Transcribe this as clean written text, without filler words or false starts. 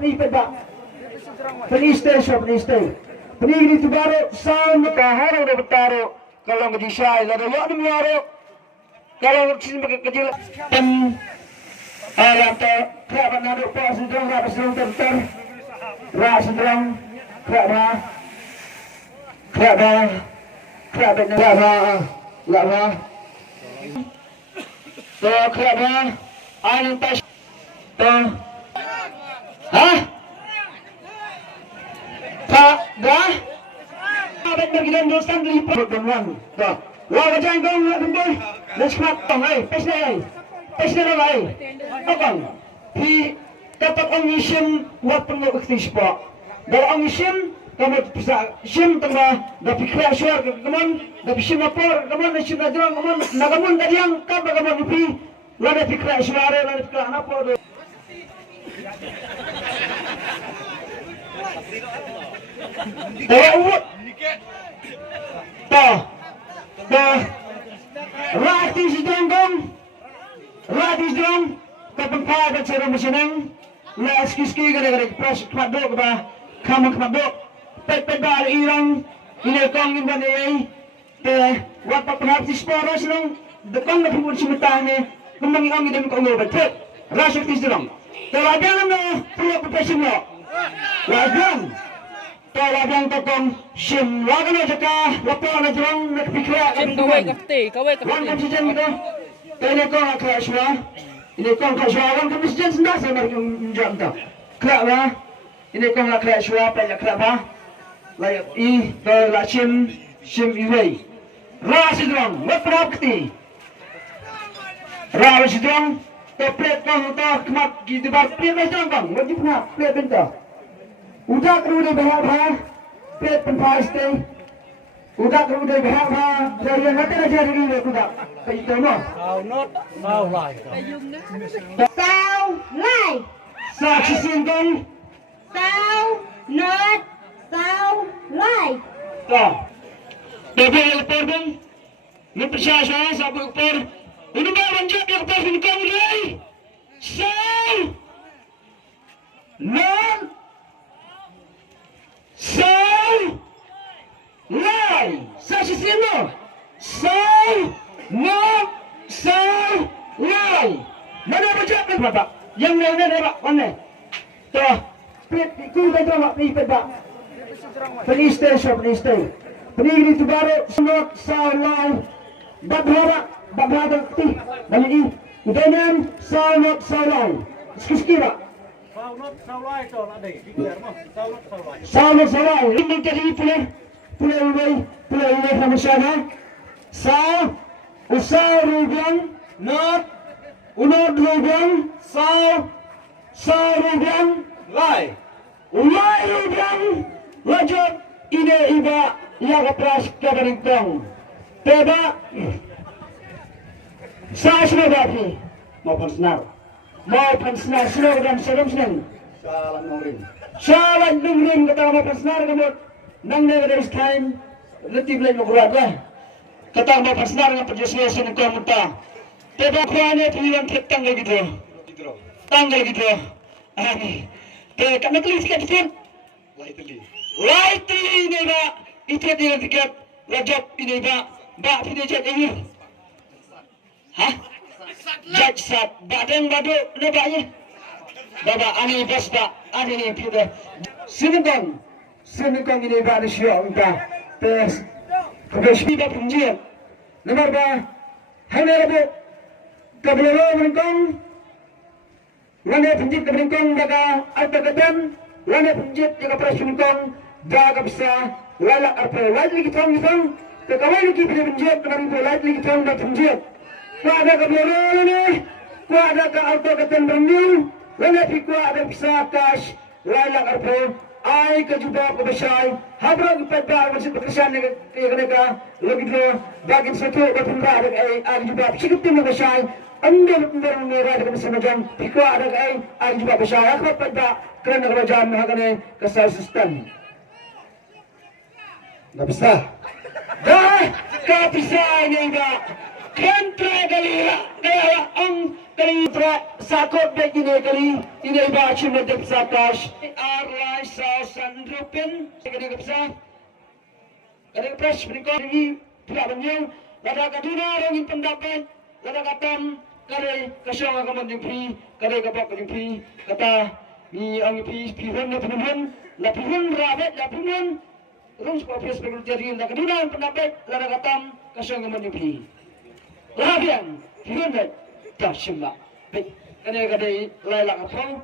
Pak. Penistay siya, penistay. Penigri itu baru, sama kahara udah bertaruh. Kalau nggak disay, lalu wak dimaro. Kalau sini kecil, alam ter, kerana naduk pak sedang, rakyat sedang ter, rakyat sedang, kerana, तो kerana, alam pas, तो, hah? Pak, dah? Abang bergilan dosan lipat dengan, dah. Lawan jangan kau nak kumpul, lesmat tong, pesna lagi, abang. Hi, dapat angisim buat penguktis pak. Dari angisim, kamu bisa sim tengah, dapat kira suar keman, dapat sim lapor keman, sim najuang keman, nagamun dari yang kamu keman upi, lalu fikra suara, lalu fikra apa tu? Tawud, tah. Ratis dong, kapag pagat sa ramasinang, la skiski gara-gara pras kmadok ba, kamang kmadok, pet ba irang, inekong iban ay, te, wapa panapsis poros nung, dekong na pumuli simitang ni, kumang ang idam ko ngobat, te, ratis dong. Talagang na, pulo profesyon mo, lagang, talagang tokong sim laga na jaka lapo na jong nakpikra kawai wan kam si jen gitu tene ko akla shwa ini ko ka shwa wan kam si jen senda sa mar jam ta kra ba ini ko akla shwa pa ya kra ba la I to la sim iwei ra si drong wat prakti ra si drong to plate ko to kmat gi di bar plate ba drong bang wat di pna plate benta udah kerudah bahaya, pet penpasti. Udah kerudah bahaya, jadi nanti aja dulu udah. Kayak mana? sao lại Sao lại. Saksi singkong. Sao nốt. Sao lại. Tuh. Bebe lepor bang. Mempersiasat sabu lepor. Udah banjir dia lepor singkong lagi. Sao. Non. Sao lai saksi sino sao no sao lai mana baca kan Pak yang mana Pak mana toh ku betul Pak Pak penistay siya penistay penigri itu baru semua sao lai babhara ti dari I udanan sao no sao lai skiski Pak Sama ini tadi pulau Uwai sama siapa? Usau rubiang, not, unod rubiang, rubiang, ulai rubiang, wajib ini iba yang kepras keberintang, teba, sudah berarti maupun senar, sudah dan sedang. Salat nungrim kata mau pasnar kamu nang dari time letih belum kuat lah kata mau pasnar ngapa jesusin kau muta teba kuane pilihan tanggal gitu ani te kami tulis tiket laiti ini ba itu dia tiket rajab ini ba tidak jadi ini hah jaksat badang badu nebaknya Baba ani basba ani pide sinikong ini ba ni sio unta tes kebeshi ba punjia nomor ba hanerabu kablolo menengkong lane punjit menengkong daga arta kadan lane punjit jaga prasunengkong daga bisa lala apa lagi kitong te kawai lagi pide punjit kenapa lagi kitong da punjit ko ada kablolo ne ko ada ka arta kadan berniu Lala fikwa ada bisa cash lala arpo ay kajuba ko besay habang ipagba masih pekerjaan mereka lebih dulu bagin satu berpindah ada ay juga sikit tim besay anda berpindah mereka dengan semacam fikwa ada ay juga besay aku pada kerana kerajaan mahakane kesal sistem nggak bisa dah kau bisa ini enggak kontra kali kaya ang kali tra sakot bet ini ba cuma dep sakas arlai sa sandrupen kali kapsa kali pres berikut ini tidak banyak lada kaduna orang pendapat lada katam kali kasyang akan menjumpi kali kapak menjumpi kata ni ang pihun na penuhan la pihun rabet la pihun rung skopias berjadi la kaduna pendapat lada katam kasyang akan menjumpi labian pihun na tak semua baik kali lai la kapau